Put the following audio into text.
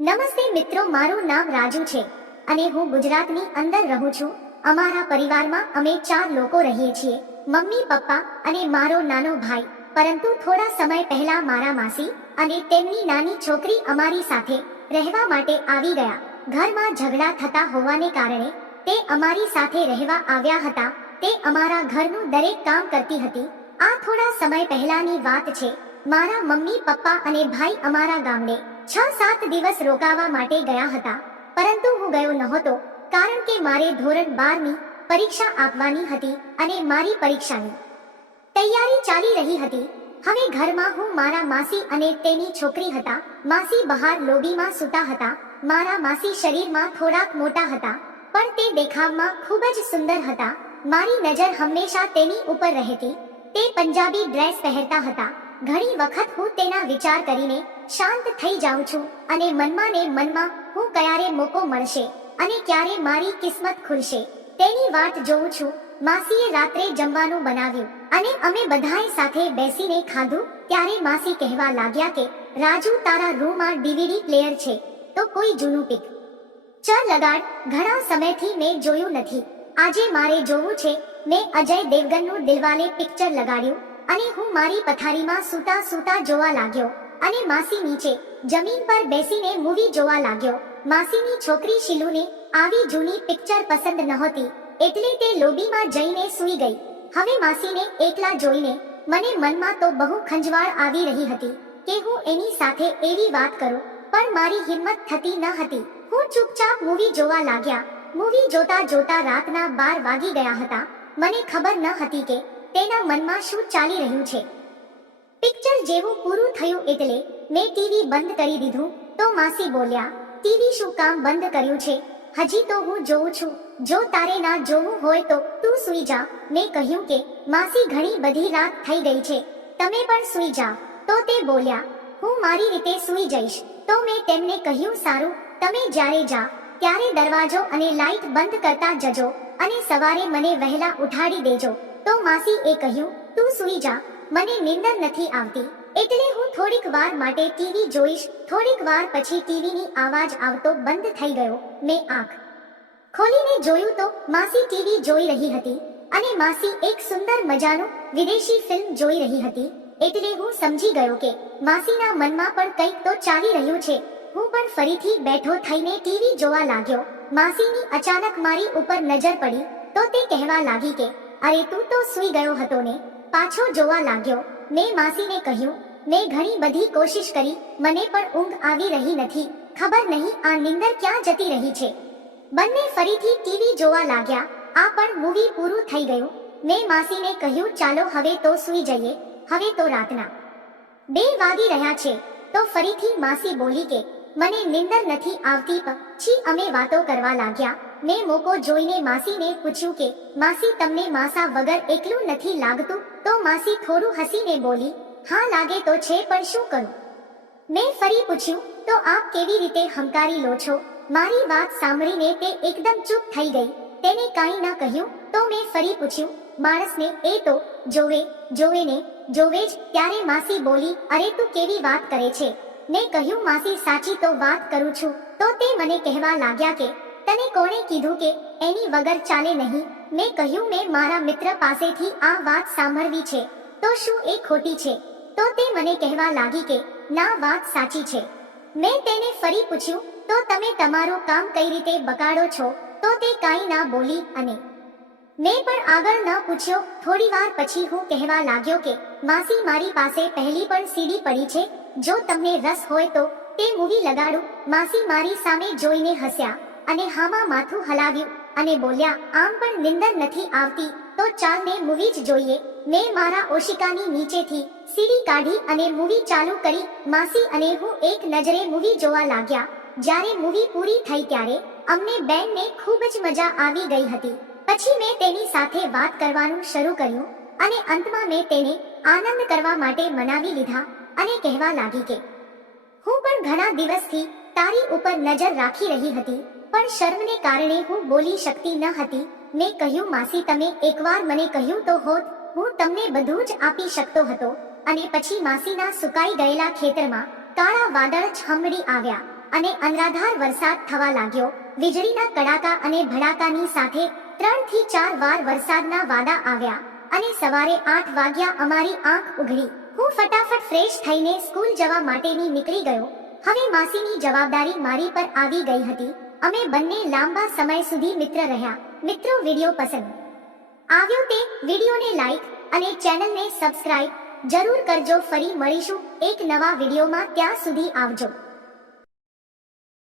નમસ્તે મિત્રો, મારું નામ રાજુ છે અને હું ગુજરાતની અંદર રહું છું. અમારા પરિવારમાં અમે 4 લોકો રહીએ છીએ, મમ્મી, પપ્પા અને મારો નાનો ભાઈ. પરંતુ થોડા સમય પહેલા મારા માસી અને તેમની નાની છોકરી અમારી સાથે રહેવા માટે આવી ગયા. ઘરમાં ઝઘડા થતા હોવાને કારણે તે અમારી સાથે રહેવા આવ્યા હતા. તે અમારા ઘરનું દરેક કામ કરતી હતી. આ થોડા સમય પહેલાની વાત છે. મારા મમ્મી, પપ્પા અને ભાઈ અમારા ગામડે 6-7 દિવસ રોકાવા માટે ગયા હતા. પરંતુ હું ગયો નહોતો કારણ કે મારે ધોરણ 12ની પરીક્ષા આપવાની હતી અને મારી પરીક્ષાની તૈયારી ચાલી રહી હતી. હવે ઘરમાં હું, મારા માસી અને તેની છોકરી હતા. માસી બહાર લોબીમાં સૂતા હતા. મારા માસી શરીરમાં થોડાક મોટા હતા પણ તે દેખાવમાં ખૂબ જ સુંદર હતા. મારી નજર હંમેશા તેની ઉપર રહેતી. તે પંજાબી ડ્રેસ પહેરતા હતા. ઘણી વખત હું તેના વિચાર કરીને શાંત થઈ જાઉં છું અને મનમાં ને મનમાં હું ક્યારે મોકો મળશે અને ક્યારે મારી કિસ્મત ખુલશે તેની વાટ જોઉં છું. માસીએ રાત્રે જમવાનું બનાવ્યું અને અમે બધાએ સાથે બેસીને ખાધું. ત્યારે માસી કહેવા લાગ્યા કે રાજુ, તારા રૂમમાં ડીવીડી પ્લેયર છે તો કોઈ જૂનું પિક્ચર લગાડ. ઘણા સમયથી મેં જોયું નથી. આજે મારે જોવું છે. મેં અજય દેવગનનું દિલવાલે પિક્ચર લગાડ્યું અને હું મારી પથારીમાં સૂતા સૂતા જોવા લાગ્યો અને માસી નીચે જમીન પર બેસીને મૂવી જોવા લાગ્યો. માસીની છોકરી શીલુને આવી જૂની પિક્ચર પસંદ નહોતી એટલે તે લોબીમાં જઈને સૂઈ ગઈ. હવે માસીને એકલા જોઈને મને મનમાં તો બહુ ખંજવાળ આવી રહી હતી કે હું એની સાથે એવી વાત કરું, પણ મારી હિંમત થતી ન હતી. હું ચૂપચાપ મૂવી જોવા લાગ્યા. મૂવી જોતા જોતા રાતના 12 વાગી ગયા હતા. મને ખબર ન હતી કે તેના મનમાં શું ચાલી રહ્યું છે. પિક્ચર જેવું પૂરું થયું એટલે મેં ટીવી બંધ કરી દીધું તો માસી બોલ્યા, ટીવી શું કામ બંધ કર્યું છે? હજી તો હું જોઉં છું. જો તારે ના જોવું હોય તો તું સૂઈ જા. મેં કહ્યું કે માસી, ઘણી બધી રાત થઈ ગઈ છે, તમે પણ સૂઈ જાઓ. તો તે બોલ્યા, હું મારી રીતે સૂઈ જઈશ. તો મેં તેમને કહ્યું, સારું, તમે જ્યારે જા ત્યારે દરવાજો અને લાઈટ બંધ કરતા જજો અને સવારે મને વહેલા ઉઠાડી દેજો. તો માસીએ કહ્યું, તું સૂઈ જા, મને નીંદર નથી આવતી એટલે હું થોડીક વાર માટે ટીવી જોઈશ. થોડીક વાર પછી ટીવીની આવાજ આવતો બંધ થઈ ગયો. મેં આંખ ખોલીને જોયું તો માસી ટીવી જોઈ રહી હતી અને માસી એક સુંદર મજાનું વિદેશી ફિલ્મ જોઈ રહી હતી. એટલે હું સમજી ગયો કે માસીના મનમાં પણ કંઈક તો ચાલી રહ્યું છે. હું પણ ફરીથી બેઠો થઈને ટીવી જોવા લાગ્યો. માસીની અચાનક મારી ઉપર નજર પડી તો તે કહેવા લાગી કે અરે, તું તો સૂઈ ગયો હતો ને, પાછો જોવા લાગ્યો. મેં માસીને કહ્યું, મેં ઘણી બધી કોશિશ કરી, મને પણ ઊંઘ આવી રહી નથી. ખબર નહીં આ નીંદર ક્યાં જતી રહી છે. બંને ફરીથી ટીવી જોવા લાગ્યા. આ પણ મૂવી પૂરું થઈ ગયું. મેં માસીને કહ્યું, ચાલો હવે તો સૂઈ જઈએ, હવે તો રાતના 2 વાગી રહ્યા છે. તો ફરીથી માસી બોલી કે મને નીંદર નથી આવતી. પછી અમે વાતો કરવા લાગ્યા. મેં મોકો જોઈને માસીને પૂછ્યું કે માસી, તમને માસા વગર એકલું નથી લાગતું? તો માસી થોડું હસીને બોલી, હા લાગે તો છે, પણ શું કરું? મેં ફરી પૂછ્યું, તો આપ કેવી રીતે હંકારી લો છો? મારી વાત સાંભળીને તે એકદમ ચૂપ થઈ ગઈ. તેને કાંઈ ન કહ્યું. તો મેં ફરી પૂછ્યું, માણસને એ તો જોવે ને જોવે જ. ત્યારે માસી બોલી, અરે તું કેવી વાત કરે છે? મેં કહ્યું, માસી સાચી તો વાત કરું છું. તો તે મને કહેવા લાગ્યા કે તને કોણે કીધું કે એની વગર ચાલે નહીં? મેં કહ્યું, મેં મારા મિત્ર પાસેથી આ વાત સાંભળવી છે. તો શું એ ખોટી છે? તો તે મને કહેવા લાગી કે ના, વાત સાચી છે. મેં તેને ફરી પૂછ્યું, તો તમે તમારું કામ કઈ રીતે બગાડો છો? તો તે કાંઈ ના બોલી અને મેં પણ આગળ ન પૂછ્યો. થોડી વાર પછી હું કહેવા લાગ્યો કે માસી, મારી પાસે પહેલી પણ સીડી પડી છે, જો તમને રસ હોય તો તે મૂવી લગાડું. માસી મારી સામે જોઈને હસ્યા અને હામાં માથું હલાવ્યું અને બોલ્યા, આમ પણ નીંદર નથી આવતી તો ચાલ ને મૂવી જ જોઈએ. મેં મારા ઓશિકાની નીચેથી સીડી કાઢી અને મૂવી ચાલુ કરી. માસી અને હું એક નજરે મૂવી જોવા લાગ્યા. જ્યારે મૂવી પૂરી થઈ ત્યારે અમને બેનને ખૂબ જ મજા આવી ગઈ હતી. પછી મેં તેની સાથે વાત કરવાનું શરૂ કર્યું અને અંતમાં મેં તેને આનંદ કરવા માટે મનાવી લીધા અને કહેવા લાગી કે હું પણ ઘણા દિવસથી તારી ઉપર નજર રાખી રહી હતી, પણ શર્મને કારણે હું બોલી શકતી ન હતી. મેં કહ્યું, માસી, તમે એકવાર મને કહ્યું તો હોત, હું તમને બધું જ આપી શકતો હતો. અને પછી માસીના સુકાઈ ગયેલા ખેતરમાં કાળા વાદળ છમડી આવ્યા અને અનરાધાર વરસાદ થવા લાગ્યો. વીજળીના કડાકા અને ભડાકાની સાથે 3 થી 4 વાર વરસાદના વાદા આવ્યા અને સવારે 8 વાગ્યા અમારી આંખ ઉઘડી. હું ફટાફટ ફ્રેશ થઈને સ્કૂલ જવા માટેની નીકળી ગયો. હવે માસીની જવાબદારી મારી પર આવી ગઈ હતી. અમે બંને લાંબા સમય સુધી મિત્ર રહ્યા. મિત્રો, વિડીયો પસંદ આવ્યો તે વિડીયોને લાઈક અને ચેનલને સબસ્ક્રાઇબ જરૂર કરજો. ફરી મળીશું એક નવા વિડીયોમાં. ત્યાં સુધી આવજો.